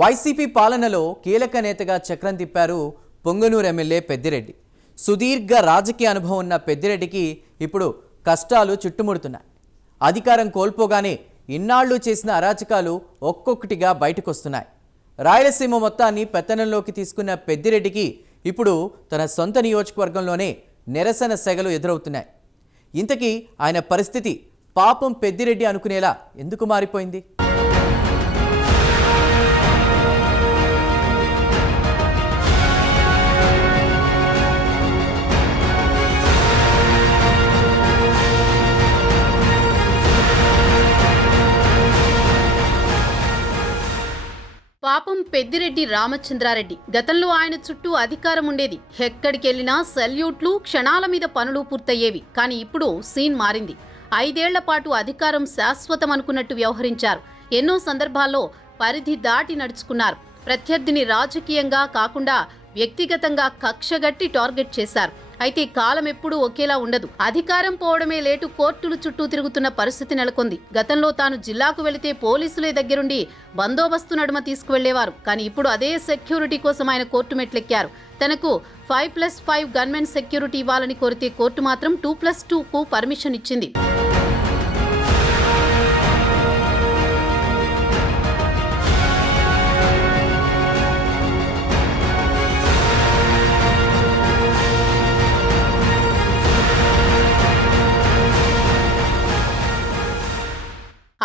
YCP పాలనలో కీలక నేతగా చక్రం తిప్పారు పొంగనూరు ఎమ్మెల్యే పెద్దిరెడ్డి. సుదీర్ఘ రాజకీయ అనుభవం ఉన్న పెద్దిరెడ్డికి ఇప్పుడు కష్టాలు చుట్టుముడుతున్నాయి. అధికారం కోల్పోగానే ఇన్నాళ్ళు చేసిన అరాచకాలు ఒక్కొక్కటిగా బయటకొస్తున్నాయి. రాయలసీమ మొత్తాన్ని పెత్తనంలోకి తీసుకున్న పెద్దిరెడ్డికి ఇప్పుడు తన సొంత నియోజకవర్గంలోనే నిరసన సెగలు ఎదురవుతున్నాయి. ఇంతకీ ఆయన పరిస్థితి పాపం పెద్దిరెడ్డి అనుకునేలా ఎందుకు మారిపోయింది? పెద్దిరెడ్డి రామచంద్రారెడ్డి. గతంలో ఆయన చుట్టూ అధికారం ఉండేది. ఎక్కడికెళ్ళినా సెల్యూట్లు క్షణాల మీద పనులు పూర్తయ్యేవి. కానీ ఇప్పుడు సీన్ మారింది. ఐదేళ్ళ పాటు అధికారం శాశ్వతం అనుకున్నట్టు వ్యవహరించారు. ఎన్నో సందర్భాల్లో పరిధి దాటి నడుచుకున్నారు. ప్రత్యర్థిని రాజకీయంగా కాకుండా వ్యక్తిగతంగా కక్షగట్టి టార్గెట్ చేశారు. అయితే కాలం ఎప్పుడూ ఒకేలా ఉండదు. అధికారం పోవడమే లేటు కోర్టులు చుట్టూ తిరుగుతున్న పరిస్థితి నెలకొంది. గతంలో తాను జిల్లాకు వెళితే పోలీసులే దగ్గరుండి బందోబస్తు నడుమ తీసుకువెళ్ళేవారు. కానీ ఇప్పుడు అదే సెక్యూరిటీ కోసం ఆయన కోర్టు మెట్లెక్కారు. తనకు five plus five gunmen security ఇవ్వాలని కోరితే కోర్టు మాత్రం టూ ప్లస్ టూకు పర్మిషన్ ఇచ్చింది.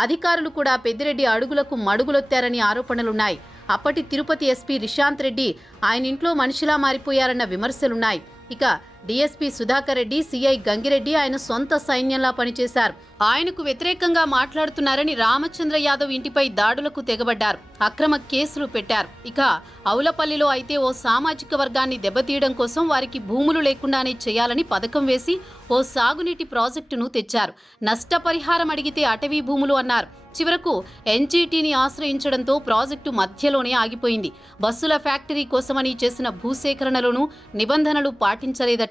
అధికారులు కూడా పెద్దిరెడ్డి అడుగులకు మడుగులొత్తారని ఆరోపణలున్నాయి. అప్పటి తిరుపతి ఎస్పీ రిషాంత్ రెడ్డి ఆయన ఇంట్లో మనిషిలా మారిపోయారన్న విమర్శలున్నాయి. ఇక డీఎస్పీ సుధాకర్ రెడ్డి సిఐ గంగిరెడ్డి ఆయన సొంత సైన్యంలా పనిచేశారు. ఆయనకు వ్యతిరేకంగా మాట్లాడుతున్నారని రామచంద్ర యాదవ్ ఇంటిపై దాడులకు తెగబడ్డారు. అక్రమ కేసులు పెట్టారు. ఇక అవులపల్లిలో అయితే ఓ సామాజిక వర్గాన్ని దెబ్బతీయడం కోసం వారికి భూములు లేకుండానే చేయాలని పథకం వేసి ఓ సాగునీటి ప్రాజెక్టును తెచ్చారు. నష్టపరిహారం అడిగితే అటవీ భూములు అన్నారు. చివరకు ఎన్జీటీని ఆశ్రయించడంతో ప్రాజెక్టు మధ్యలోనే ఆగిపోయింది. బస్సుల ఫ్యాక్టరీ కోసమని చేసిన భూసేకరణలోనూ నిబంధనలు పాటించలేదట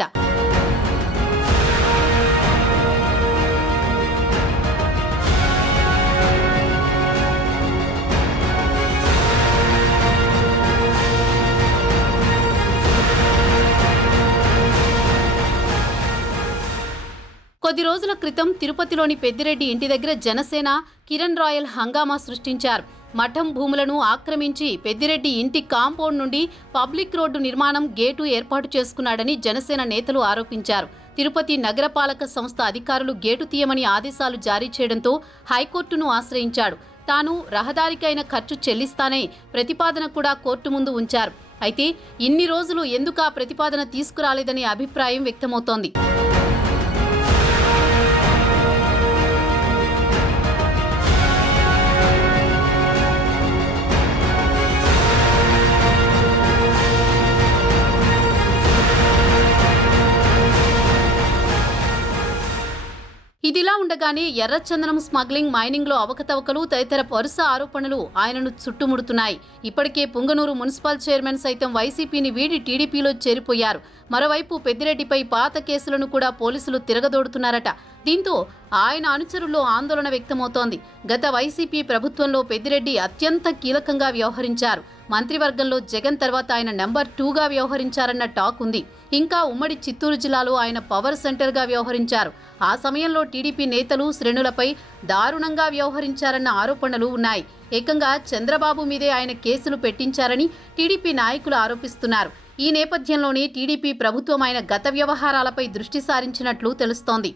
కొద్ది రోజుల క్రితం తిరుపతిలోని పెద్దిరెడ్డి ఇంటి దగ్గర జనసేన కిరణ్ రాయల్ హంగామా సృష్టించారు. మఠం భూములను ఆక్రమించి పెద్దిరెడ్డి ఇంటి కాంపౌండ్ నుండి పబ్లిక్ రోడ్డు నిర్మాణం గేటు ఏర్పాటు చేసుకున్నాడని జనసేన నేతలు ఆరోపించారు. తిరుపతి నగరపాలక సంస్థ అధికారులు గేటు తీయమని ఆదేశాలు జారీ చేయడంతో హైకోర్టును ఆశ్రయించాడు. తాను రహదారికైన ఖర్చు చెల్లిస్తానే ప్రతిపాదన కూడా కోర్టు ముందు ఉంచారు. అయితే ఇన్ని రోజులు ఎందుకు ఆ ప్రతిపాదన తీసుకురాలేదనే అభిప్రాయం వ్యక్తమవుతోంది. ఇదిలా ఉండగానే ఎర్రచందనం స్మగ్లింగ్ మైనింగ్లో అవకతవకలు తదితర వరుస ఆరోపణలు ఆయనను చుట్టుముడుతున్నాయి. ఇప్పటికే పుంగనూరు మున్సిపల్ చైర్మన్ సైతం వైసీపీని వీడి టీడీపీలో చేరిపోయారు. మరోవైపు పెద్దిరెడ్డిపై పాత కేసులను కూడా పోలీసులు తిరగదోడుతున్నారట. దీంతో ఆయన అనుచరుల్లో ఆందోళన వ్యక్తమవుతోంది. గత వైసీపీ ప్రభుత్వంలో పెద్దిరెడ్డి అత్యంత కీలకంగా వ్యవహరించారు. మంత్రివర్గంలో జగన్ తర్వాత ఆయన నెంబర్ టూగా వ్యవహరించారన్న టాక్ ఉంది. ఇంకా ఉమ్మడి చిత్తూరు జిల్లాలో ఆయన పవర్ సెంటర్గా వ్యవహరించారు. ఆ సమయంలో టీడీపీ నేతలు శ్రేణులపై దారుణంగా వ్యవహరించారన్న ఆరోపణలు ఉన్నాయి. ఏకంగా చంద్రబాబు మీదే ఆయన కేసులు పెట్టించారని టీడీపీ నాయకులు ఆరోపిస్తున్నారు. ఈ నేపథ్యంలోనే టీడీపీ ప్రభుత్వం ఆయన గత వ్యవహారాలపై దృష్టి సారించినట్లు తెలుస్తోంది.